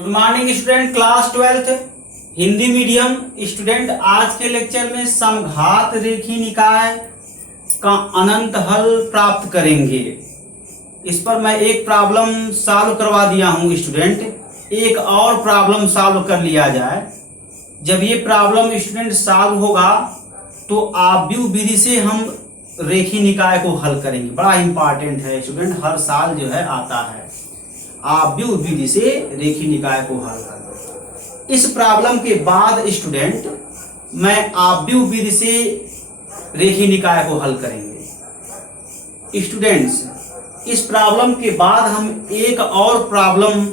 Good morning student, class 12th Hindi medium student. आज के lecture में समघात रेखी निकाय का अनंत हल प्राप्त करेंगे। इस पर मैं एक प्रॉब्लम सॉल्व करवा दिया हूं स्टूडेंट। एक और प्रॉब्लम सॉल्व कर लिया जाए। जब ये प्रॉब्लम स्टूडेंट सॉल्व होगा तो आव्यूह विधि से हम रेखी निकाय को हल करेंगे। बड़ा इंपॉर्टेंट है स्टूडेंट, हर साल जो है आता है। आव्यूह विधि से रेखी निकाय को हल करना। इस प्रॉब्लम के बाद स्टूडेंट मैं आव्यूह विधि से रेखी निकाय को हल करेंगे। स्टूडेंट्स, इस प्रॉब्लम के बाद हम एक और प्रॉब्लम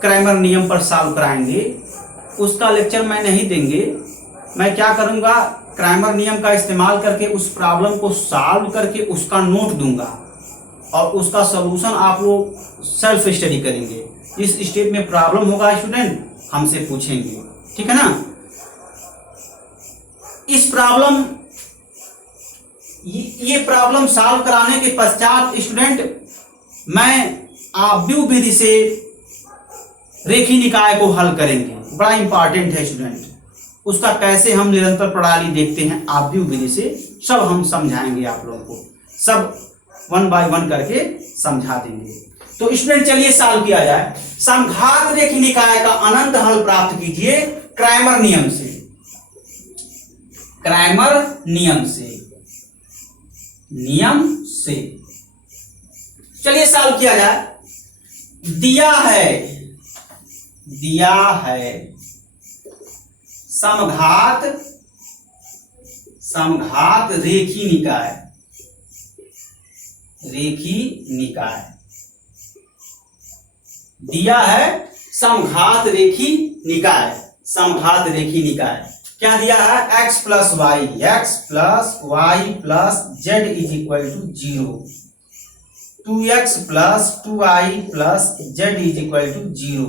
क्रैमर नियम पर सॉल्व कराएंगे। उसका लेक्चर मैं नहीं देंगे। मैं क्या करूंगा, क्रैमर नियम का इस्तेमाल करके उस प्रॉब्लम को सॉल्व करके उसका नोट दूंगा और उसका सॉल्यूशन आप लोग सेल्फ स्टडी करेंगे। इस स्टेप में प्रॉब्लम होगा स्टूडेंट, हमसे पूछेंगे, ठीक है ना। इस प्रॉब्लम ये प्रॉब्लम सॉल्व कराने के पश्चात स्टूडेंट मैं आव्यूह विधि से रेखी निकाय को हल करेंगे। बड़ा इंपॉर्टेंट है स्टूडेंट, उसका कैसे हम निरंतर प्रणाली देखते हैं आव्यूह विधि से, सब हम समझाएंगे आप लोगों को। सब वन बाय वन करके समझा देंगे। तो स्टूडेंट चलिए सॉल्व किया जाए। समघात रेखी निकाय का अनंत हल प्राप्त कीजिए क्रैमर नियम से। क्रैमर नियम से चलिए सॉल्व किया जाए। दिया है समघात रेखी निकाय दिया है। समघात रेखी निकाय क्या दिया है, x plus y plus z is equal to 0, 2x plus 2y plus z is equal to 0,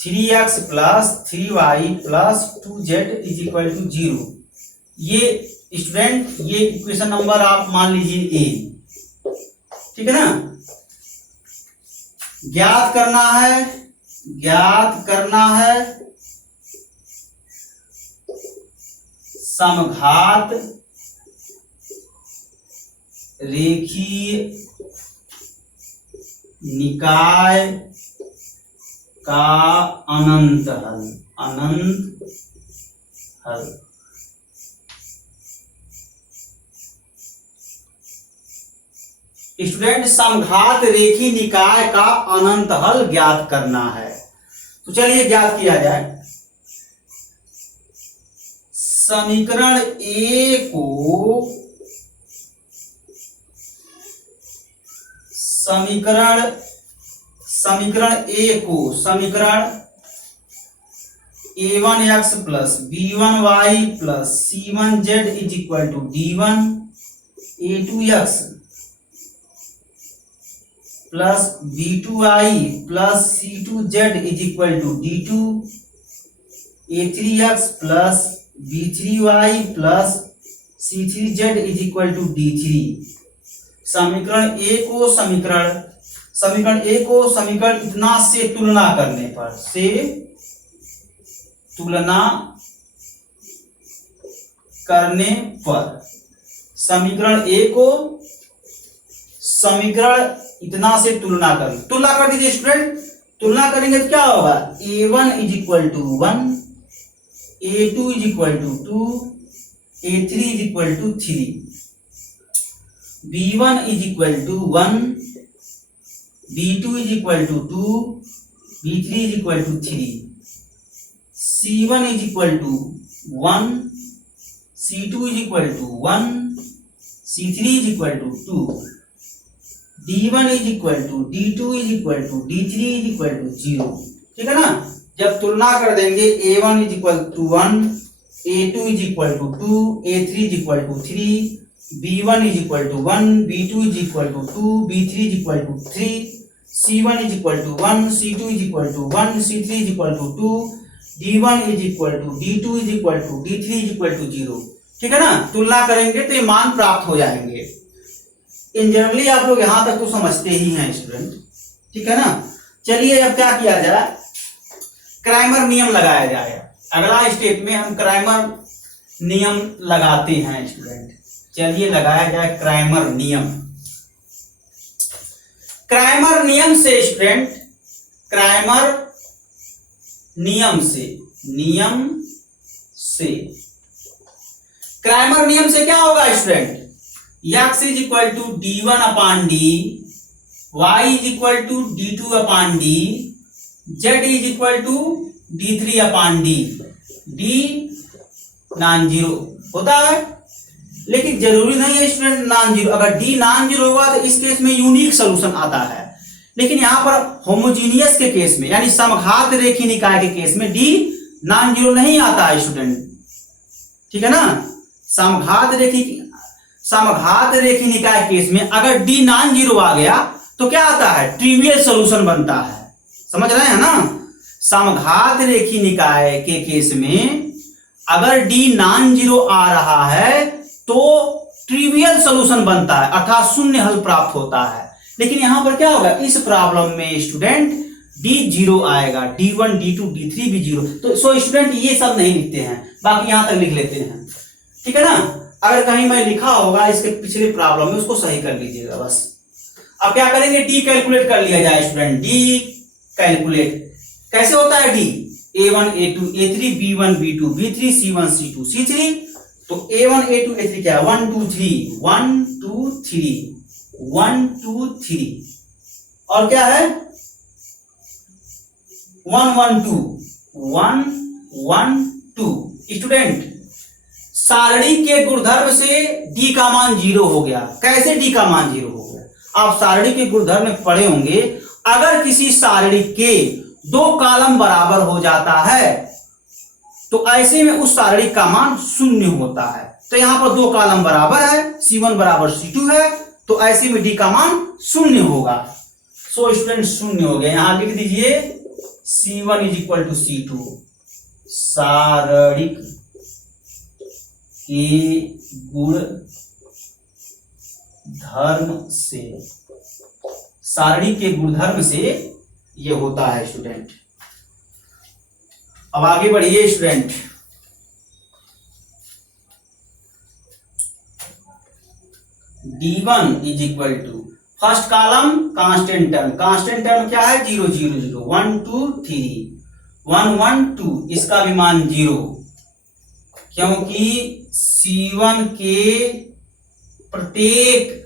3x plus 3y plus 2z is equal to 0। ये स्टूडेंट ये इक्वेशन नंबर आप मान लीजिए ए, ठीक है ना। ज्ञात करना है समघात रेखी निकाय का अनंत हल। स्टूडेंट समघात रेखी निकाय का अनंत हल ज्ञात करना है। तो चलिए ज्ञात किया जाए। समीकरण ए को समीकरण a1x plus b1y plus c1z is equal to d1, a2x plus b2i plus c2z is equal to d2, a3x plus b3y plus c3z is equal to d3। समीकरण ए को समीकरण इतना से तुलना करने पर समीकरण ए को समीकरण इतना से तुलना कर दीजिए स्टूडेंट। तुलना करेंगे तो क्या होगा, a1 is equal to 1, a2 is equal to 2, a3 is equal to 3, b1 is equal to 1, b2 is equal to 2, b3 is equal to 3, c1 is equal to 1, c2 is equal to 1, c3 is equal to 2, d1 is equal to d2 is equal to d3 is equal to 0, ठीक है ना। जब तुलना कर देंगे a1 is equal to 1, a2 is equal to 2, a3 is equal to 3, b1 is equal to 1, b2 is equal to 2, b3 is equal to 3, c1 is equal to 1, c2 is equal to 1, c3 is equal to 2, d1 is equal to d2 is equal to d3 is equal to 0, ठीक है ना। तुलना करेंगे तो ये मान प्राप्त हो जाएंगे। इन जनरली आप लोग यहां तक तो समझते ही हैं स्टूडेंट, ठीक है ना। चलिए अब क्या किया जाए, क्राइमर नियम लगाया जाएगा। अगला स्टेप में हम क्राइमर नियम लगाते हैं स्टूडेंट। चलिए लगाया जाए क्राइमर नियम। क्राइमर नियम से स्टूडेंट, क्राइमर नियम से क्राइमर नियम से क्या होगा student? x is equal to d1 upon D, y is equal to d2 upon D, z is equal to d3 upon D. D non zero होता है, लेकिन जरूरी नहीं है स्टूडेंट नॉन जीरो। अगर डी नॉन जीरो होगा तो इस केस में यूनिक सोल्यूशन आता है, लेकिन यहां पर होमोजीनियस के केस में यानी समघात रेखीय निकाय के केस में डी नॉन जीरो नहीं आता है स्टूडेंट, ठीक है ना। समघात रेखीय निकाय के केस में अगर डी नॉन जीरो आ गया तो क्या आता है? ट्रिवियल सॉल्यूशन बनता है। समझ रहे हैं ना? समघात रेखीय निकाय के केस में अगर डी नॉन जीरो आ रहा है तो ट्रिवियल सॉल्यूशन बनता है, अर्थात शून्य हल प्राप्त होता है। लेकिन यहां पर क्या होगा? इस प्रॉब्लम में स्टूडेंट डी जीरो आएगा, d1 d2 d3 भी जीरो। तो सो स्टूडेंट ये सब नहीं लिखते हैं, बाकी यहां तक लिख लेते हैं, ठीक है ना। अगर कहीं मैं लिखा होगा इसके पिछले प्रॉब्लम में, उसको सही कर लीजिएगा बस। अब क्या करेंगे? डी कैलकुलेट कर लिया जाए स्टूडेंट। डी कैलकुलेट कैसे होता है? D a1 a2 a3 b1 b2 b3 c1 c2 c3। तो a1 a2 a3 क्या है? 1 2 3 1 2 3 1 2 3 और क्या है? 1 1 2 1 1 2। स्टूडेंट सारणी के गुणधर्म से डी का मान जीरो हो गया। कैसे डी का मान जीरो हो गया? आप सारणी के गुणधर्म में पढ़े होंगे, अगर किसी सारणी के दो कॉलम बराबर हो जाता है तो ऐसे में उस सारणी का मान शून्य होता है। तो यहां पर दो कॉलम बराबर है, c1 बराबर c2 है, तो ऐसे में डी का मान शून्य होगा। सो स्टूडेंट शून्य हो गया। यहां लिख दीजिए c1 is equal to c2। सारणिक के गुण धर्म से, सारणी के गुणधर्म से ये होता है स्टूडेंट। अब आगे बढ़िए student. d1 is equal to first column constant term. Constant term क्या है? 0 0 0 1 2 3 1 1 2। इसका भी मान जीरो, क्योंकि c1 के प्रत्येक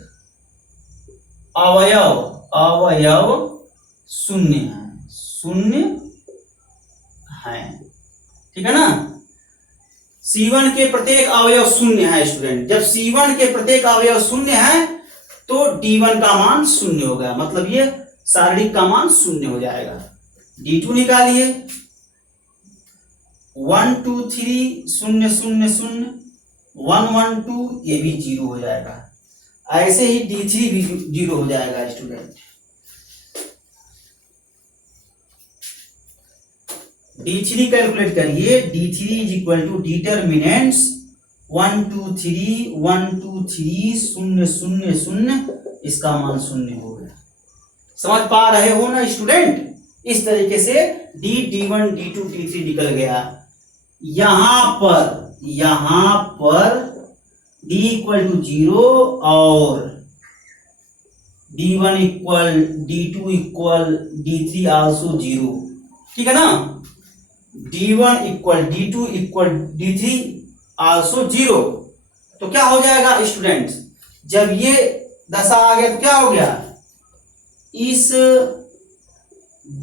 अवयव शून्य है, ठीक है ना। c1 के प्रत्येक अवयव शून्य है स्टूडेंट। जब c1 के प्रत्येक अवयव शून्य है तो d1 का मान शून्य हो गया, मतलब ये सारणी का मान शून्य हो जाएगा। d2 निकालिए, 1 2 3 0 0 0 1 1 2, ये भी जीरो हो जाएगा। ऐसे ही d3 भी जीरो हो जाएगा स्टूडेंट। d3 कैलकुलेट करिए। d3 is equal to determinants 1 2 3 1 2 3 0 0 0, इसका मान शून्य हो गया। समझ पा रहे हो ना स्टूडेंट? इस तरीके से d1 d2 d3 निकल गया। यहां पर d इक्वल टू 0 और d1 equal d2 equal d3 also 0, ठीक है ना। d1 equal d2 equal d3 also 0। तो क्या हो जाएगा स्टूडेंट्स? जब ये दशा आ गया तो क्या हो गया? इस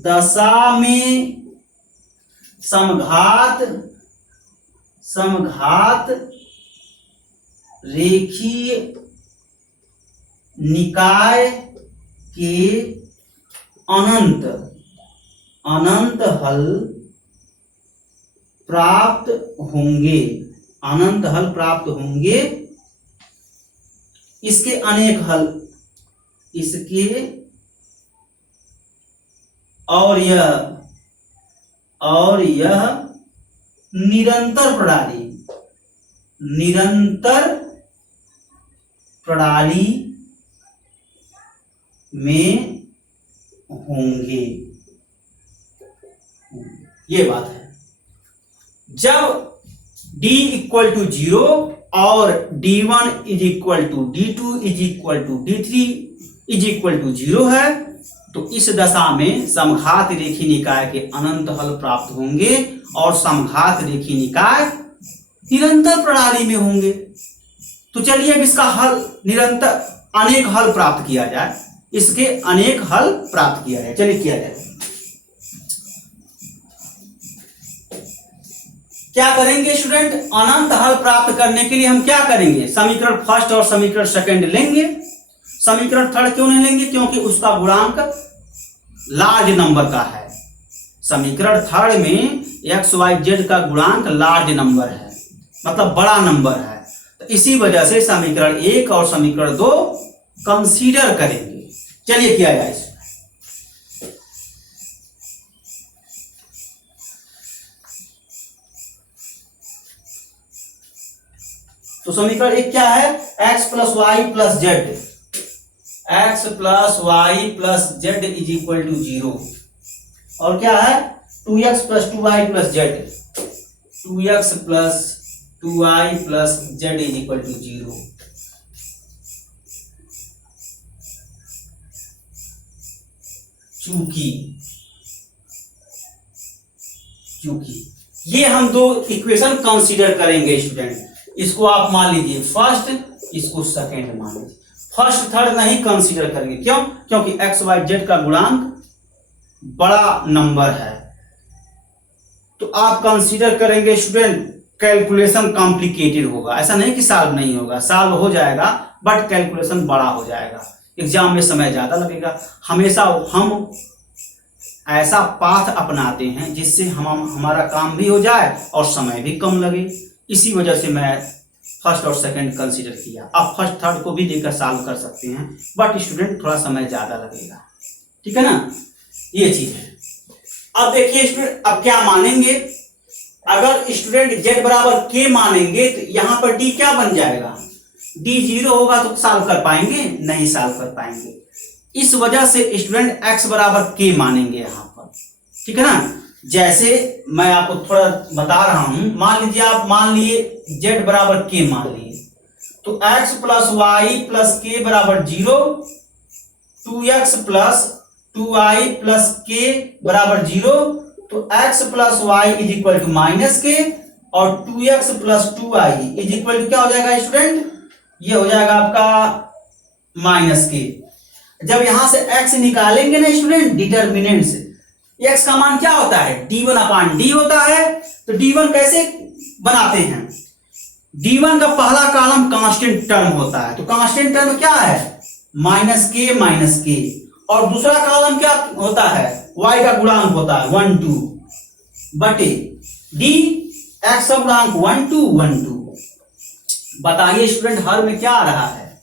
दशा में समघात रेखीय निकाय के अनंत हल प्राप्त होंगे। इसके अनेक हल, और यह निरंतर प्रणाली में होंगे। ये बात है। जब d इक्वल टू 0 और d1 is equal to d2 is equal to d3 is equal to 0 है, तो इस दशा में समघात रेखीय निकाय के अनंत हल प्राप्त होंगे और समघात रेखीय निकाय निरंतर प्रणाली में होंगे। तो चलिए अब इसका हल निरंतर अनेक हल प्राप्त किया जाए, इसके अनेक हल प्राप्त किया जाए। चलिए किया जाए। क्या करेंगे स्टूडेंट? अनंत हल प्राप्त करने के लिए हम क्या करेंगे? समीकरण फर्स्ट और समीकरण सेकंड लेंगे। समीकरण थर्ड क्यों नहीं लेंगे? क्योंकि उसका गुणांक लार्ज नंबर का है। समीकरण थर्ड में एक्स वाई जेड का गुणांक लार्ज नंबर है, मतलब बड़ा नंबर है। तो इसी वजह से समीकरण 1 और समीकरण 2 कंसीडर करेंगे। चलिए किया जाए इसमें। तो समीकरण 1 क्या है? x plus y plus z, x plus y plus z is equal to 0। और क्या है? 2x plus 2y plus z, 2x plus 2y plus z is equal to 0। क्योंकि ये हम दो इक्वेशन कंसीडर करेंगे स्टूडेंट। इसको आप मान लीजिए फर्स्ट, इसको सेकंड मान लीजिए। फर्स्ट थर्ड नहीं कंसीडर करेंगे। क्यों? क्योंकि एक्स वाई जेड का गुणांक बड़ा नंबर है। तो आप कंसीडर करेंगे स्टूडेंट। कैलकुलेशन कॉम्प्लिकेटेड होगा, ऐसा नहीं कि सॉल्व नहीं होगा, सॉल्व हो जाएगा, बट कैलकुलेशन बड़ा हो जाएगा, एग्जाम में समय ज्यादा लगेगा। हमेशा हम ऐसा पाथ अपनाते हैं जिससे हमारा काम भी हो जाए और समय भी कम लगे। इसी वजह से मैं फर्स्ट और सेकंड कंसीडर किया। आप फर्स्ट थर्ड को भी देकर सॉल्व कर सकते हैं, बट स्टूडेंट थोड़ा समय ज्यादा लगेगा। ठीक है ना, ये चीज है। अब देखिए स्टूडेंट, अब क्या मानेंगे? अगर स्टूडेंट z बराबर k मानेंगे तो यहां पर d क्या बन जाएगा? d 0 होगा तो सॉल्व कर पाएंगे? नहीं सॉल्व कर पाएंगे। इस वजह से स्टूडेंट x बराबर k मानेंगे यहां पर। ठीक है ना, जैसे मैं आपको थोड़ा बता रहा हूं। मान लीजिए, आप मान लिए z बराबर k मान लिए, तो x plus y plus k बराबर 0, 2x plus 2y plus k बराबर 0, तो x plus y is equal to minus k, और 2x plus 2y is equal to क्या हो जाएगा स्टूडेंट? ये हो जाएगा आपका माइनस के। जब यहां से x निकालेंगे ना स्टूडेंट डिटर्मिनेंट से, x का मान क्या होता है? d1 अपान d होता है। तो d1 कैसे बनाते हैं? d1 का पहला कॉलम कांस्टेंट टर्म होता है। तो कांस्टेंट टर्म क्या है? माइनस के, और दूसरा कॉलम क्या होता है? y का गुणांक होता है 1 2 बटे d x का गुणांक 1 2 1 2। बताइए स्टूडेंट, हर में क्या आ रहा है?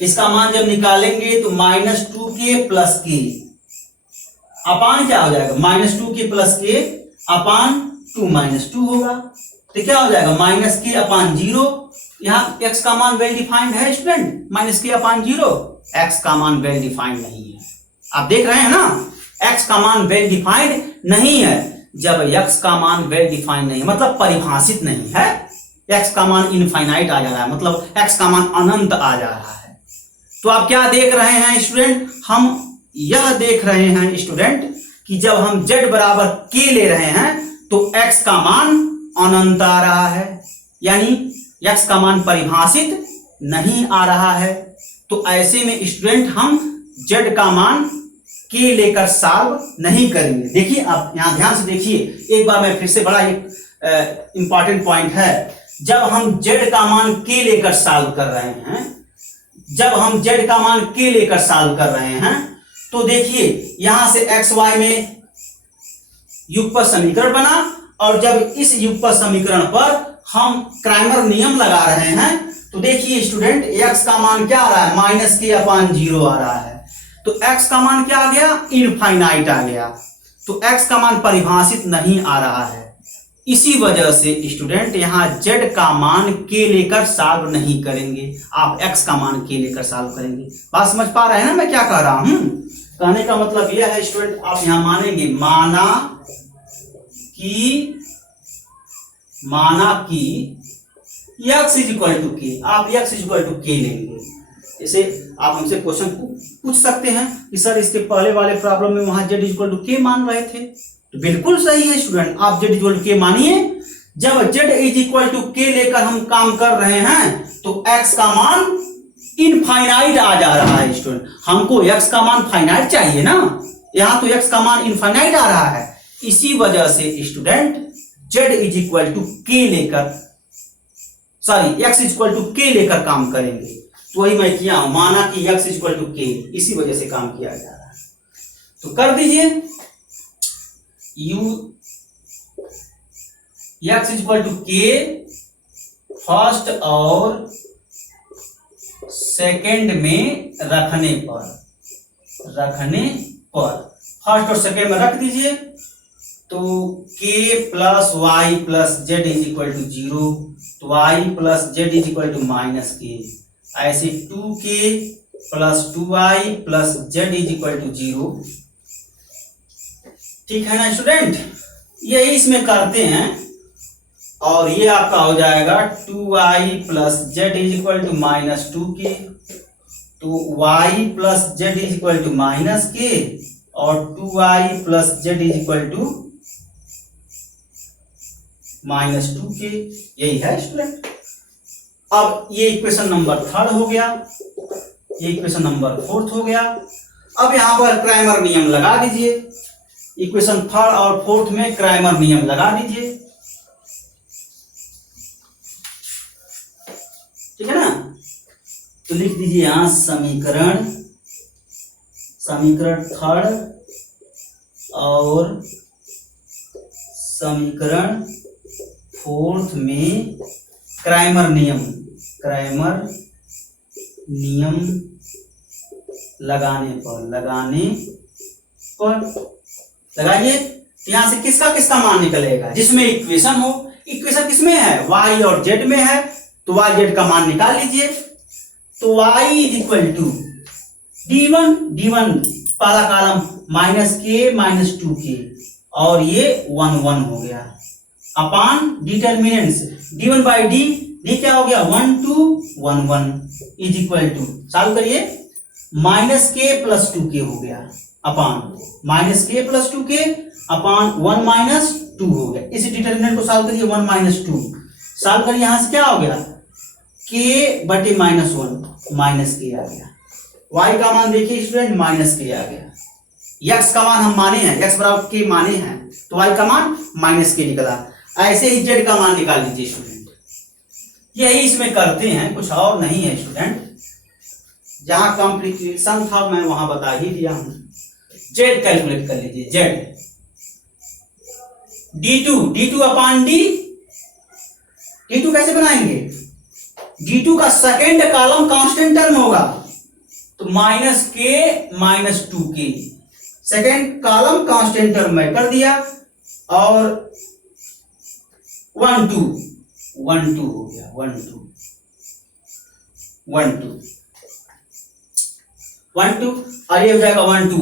इसका मान जब निकालेंगे तो -2k प्लस के अपान क्या हो जाएगा? -2k प्लस के अपान 2 -2 होगा। तो क्या हो जाएगा? -k अपान 0। यहाँ x का मान वेल डिफाइंड है स्टूडेंट, -k अपान 0। x का मान वेल डिफाइंड नहीं है। आप देख रहे हैं ना, x का मान वेल डिफाइंड नहीं है। जब x का मान वेल डिफाइंड नहीं, मतलब परिभाषित नहीं है, x का मान इनफाइनाइट आ जा रहा है, मतलब x का मान अनंत आ जा रहा है। तो आप क्या देख रहे हैं स्टूडेंट? हम यह देख रहे हैं स्टूडेंट कि जब हम z बराबर k ले रहे हैं तो x का मान अनंत आ रहा है, यानी x का मान परिभाषित नहीं आ रहा है। तो ऐसे में स्टूडेंट हम z का मान k लेकर सॉल्व नहीं करेंगे। देखिए, आप यहां ध्यान से देखिए, एक बार मैं फिर से, बड़ा एक इंपॉर्टेंट पॉइंट है। जब हम z का मान k लेकर सॉल्व कर रहे हैं, जब हम z का मान k लेकर सॉल्व कर रहे हैं, तो देखिए यहां से x y में युगपत समीकरण बना, और जब इस युगपत समीकरण पर हम क्राइमर नियम लगा रहे हैं, तो देखिए स्टूडेंट, x का मान क्या आ रहा है? -k अपान 0 आ रहा है। तो x का मान क्या आ गया? इनफाइनाइट आ गया। तो x का मान परिभाषित नहीं आ रहा है। इसी वजह से स्टूडेंट यहां z का मान k लेकर सॉल्व नहीं करेंगे, आप x का मान k लेकर सॉल्व करेंगे। बात समझ पा रहे हैं ना मैं क्या कह रहा हूं? कहने का मतलब यह है स्टूडेंट, आप यहां मानेंगे, माना कि माना कि x इज इक्वल टू के, आप x इज इक्वल टू के लेंगे। जैसे आप हमसे क्वेश्चन पूछ सकते हैं कि सर इसके पहले वाले प्रॉब्लम में वहां z इज इक्वल टू के मान रहे थे, तो बिल्कुल सही है स्टूडेंट, आप z इज इक्वल टू के मानिए। जब z is equal to k लेकर हम काम कर रहे हैं तो x का मान इनफाइनाइट आ जा रहा है स्टूडेंट, हमको x का मान फाइनाइट चाहिए ना, यहां तो x का मान इनफाइनाइट आ रहा है। इसी वजह से student z is equal to k लेकर, sorry x is equal to k लेकर काम करेंगे। तो वही मैं किया हूं, माना कि x इज इक्वल टू के, इसी वजह से काम किया जा रहा है। तो कर दीजिए x इज इक्वल टू के फर्स्ट और सेकंड में रखने पर फर्स्ट और सेकंड में रख दीजिए। तो k plus y plus z is equal to 0, तो y plus z is equal to minus k, ऐसे 2k plus 2y plus z is equal to 0। ठीक है ना स्टूडेंट, यही इसमें करते हैं और ये आपका हो जाएगा 2y plus z is equal to minus 2k, तो y plus z is equal to minus k और 2y plus z is equal to minus 2k, यही है स्टूडेंट। अब ये इक्वेशन नंबर 3 हो गया, ये इक्वेशन नंबर 4 हो गया। अब यहां पर क्राइमर नियम लगा दीजिए, इक्वेशन 3 और 4 में क्राइमर नियम लगा दीजिए, ठीक है ना। तो लिख दीजिए यहां समीकरण 3 और समीकरण 4 में क्राइमर नियम लगाने पर लगाइए। यहां से किसका किसका मान निकलेगा, जिसमें इक्वेशन हो, इक्वेशन किसमें है, y और z में है, तो y z का मान निकाल लीजिए। तो y is equal to d1 पहला कॉलम माइनस के माइनस 2k और ये 1 1 हो गया अपान डिटर्मिनेंट्स d1 बाई डी क्या हो गया 1 2 1 1 इज इक्वल टू, सॉल्व करिए, माइनस के प्लस 2k हो गया अपान माइनस के प्लस 2k अपान 1 माइनस 2 हो गया। इस डिटर्मिनेंट को सॉल्व करिए 1 माइनस 2, सॉल्व करिए, यहां से क्या हो गया k बटे माइनस 1 माइनस के आ गया। y का मान देखिए स्टूडेंट माइनस के आ गया, x का मान हम माने हैं, x बराबर के माने हैं, तो y का मान माइनस के निकला। ऐसे ही z का मान निकाल लीजिए स्टूडेंट, यही इसमें करते हैं, कुछ और नहीं है स्टूडेंट। जहां कॉम्प्लिकेशन था मैं वहां बता ही दिया हूं। z कैलकुलेट कर लीजिए, z d2 अपान d2 कैसे बनाएंगे, d2 का सेकेंड कॉलम कांस्टेंट टर्म होगा, तो माइनस के minus 2k, second column constant term में कर दिया और 1 2 हो गया 1 2 और ये हो जाएगा 1 2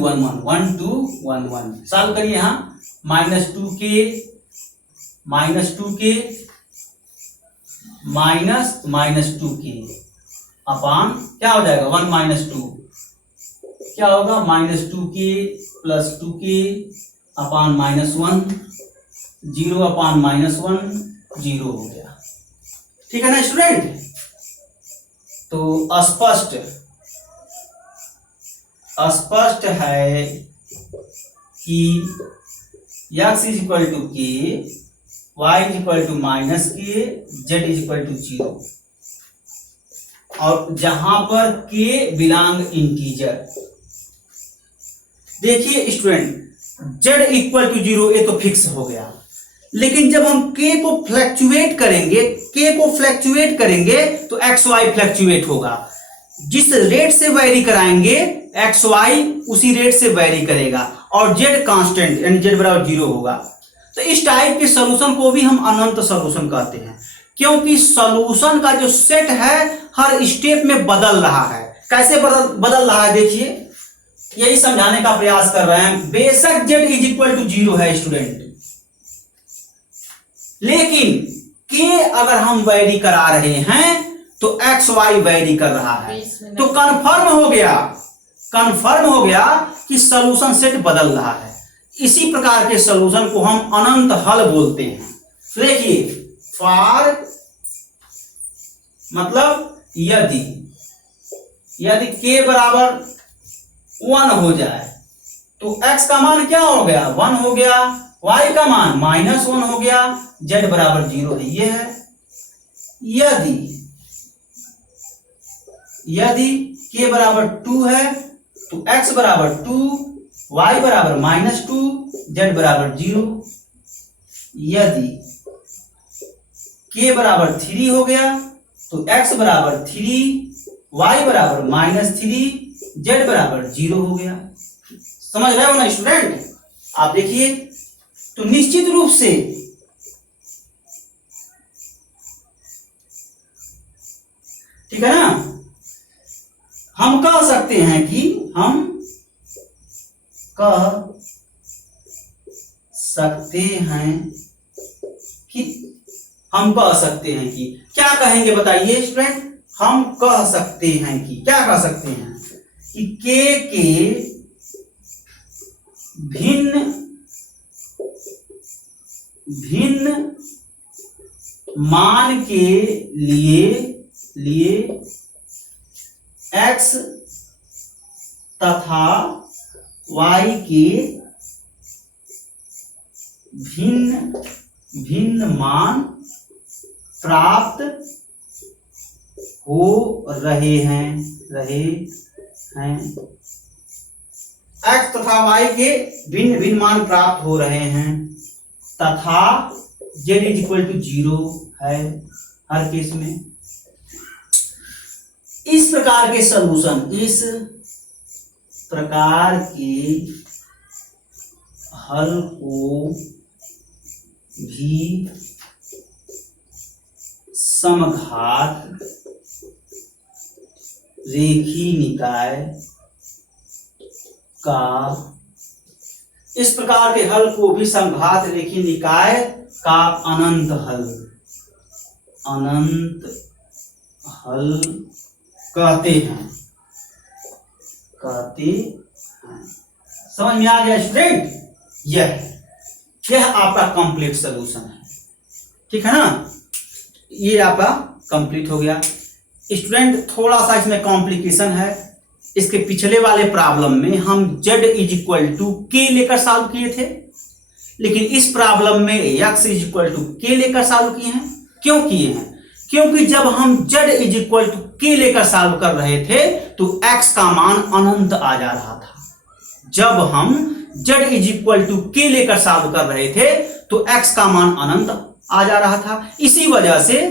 1 1 सॉल्व करिए, यहां माइनस 2k माइनस 2k अपान क्या हो जाएगा 1 माइनस 2 क्या होगा minus 2k plus 2k upon minus 1 0 upon minus 1 0 हो गया। ठीक है ना स्टूडेंट, तो स्पष्ट है कि x is equal to k, y is equal to minus k, z is equal to 0 और जहां पर k बिलोंग इंटीजर। देखिए स्टूडेंट z इक्वल टू 0 ये तो फिक्स हो गया, लेकिन जब हम k को फ्लैक्चुएट करेंगे तो xy फ्लैक्चुएट होगा, जिस रेट से वेरी कराएंगे xy उसी रेट से वेरी करेगा और z कांस्टेंट यानी z बराबर 0 होगा। तो इस टाइप के सॉल्यूशन को भी हम अनंत सॉल्यूशन कहते हैं, क्योंकि सॉल्यूशन का जो सेट है हर स्टेप में बदल रहा है। कैसे बदल रहा है देखिए, यही समझाने का प्रयास कर रहे हैं। बेशक z इज इक्वल टू 0 है स्टूडेंट, लेकिन के अगर हम वैरी करा रहे हैं तो एक्स वाई वैरी कर रहा है, तो कंफर्म हो गया कि सॉल्यूशन सेट बदल रहा है। इसी प्रकार के सॉल्यूशन को हम अनंत हल बोलते हैं। देखिए, फॉर मतलब यदि के बराबर 1 हो जाए तो x का मान क्या हो गया, 1 हो गया, y का मान -1 हो गया, z बराबर 0 है, ये है। यदि k बराबर 2 है तो x बराबर 2, y बराबर -2, z बराबर 0। यदि k बराबर 3 हो गया तो x बराबर 3, y बराबर -3, z बराबर 0 हो गया। समझ रहे हो ना स्टूडेंट? आप देखिए, तो निश्चित रूप से ठीक है ना, हम कह सकते हैं कि क्या कहेंगे बताइए स्टूडेंट? हम कह सकते हैं कि क्या कह सकते हैं कि के भिन्न मान के लिए x तथा y के भिन्न मान प्राप्त हो रहे हैं x तथा y के भिन्न मान प्राप्त हो रहे हैं तथा z = 0 है हर केस में। इस प्रकार के हल को भी समघात रेखीय निकाय का अनंत हल कहते हैं। समझ में आ गया स्टूडेंट? यह आपका कंप्लीट सॉल्यूशन है, ठीक है ना? ये आपका कंप्लीट हो गया स्टूडेंट। थोड़ा सा इसमें कॉम्प्लिकेशन है। इसके पिछले वाले प्रॉब्लम में हम z = k लेकर सॉल्व किए थे, लेकिन इस प्रॉब्लम में x = k लेकर सॉल्व किए हैं। क्यों किए हैं? क्योंकि जब हम z = k लेकर सॉल्व कर रहे थे तो x का मान अनंत आ जा रहा था। जब हम z = k लेकर सॉल्व कर रहे थे तो x का मान अनंत आ जा रहा था। इसी वजह से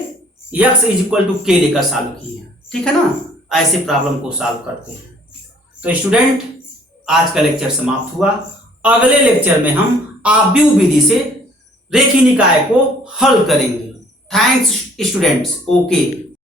x = k लेकर सॉल्व किए हैं, ठीक है ना? ऐसे प्रॉब्लम को सॉल्व करते हैं। तो स्टूडेंट, आज का लेक्चर समाप्त हुआ। अगले लेक्चर में हम आव्यूह विधि से रेखीय निकाय को हल करेंगे। Thanks students. ओके।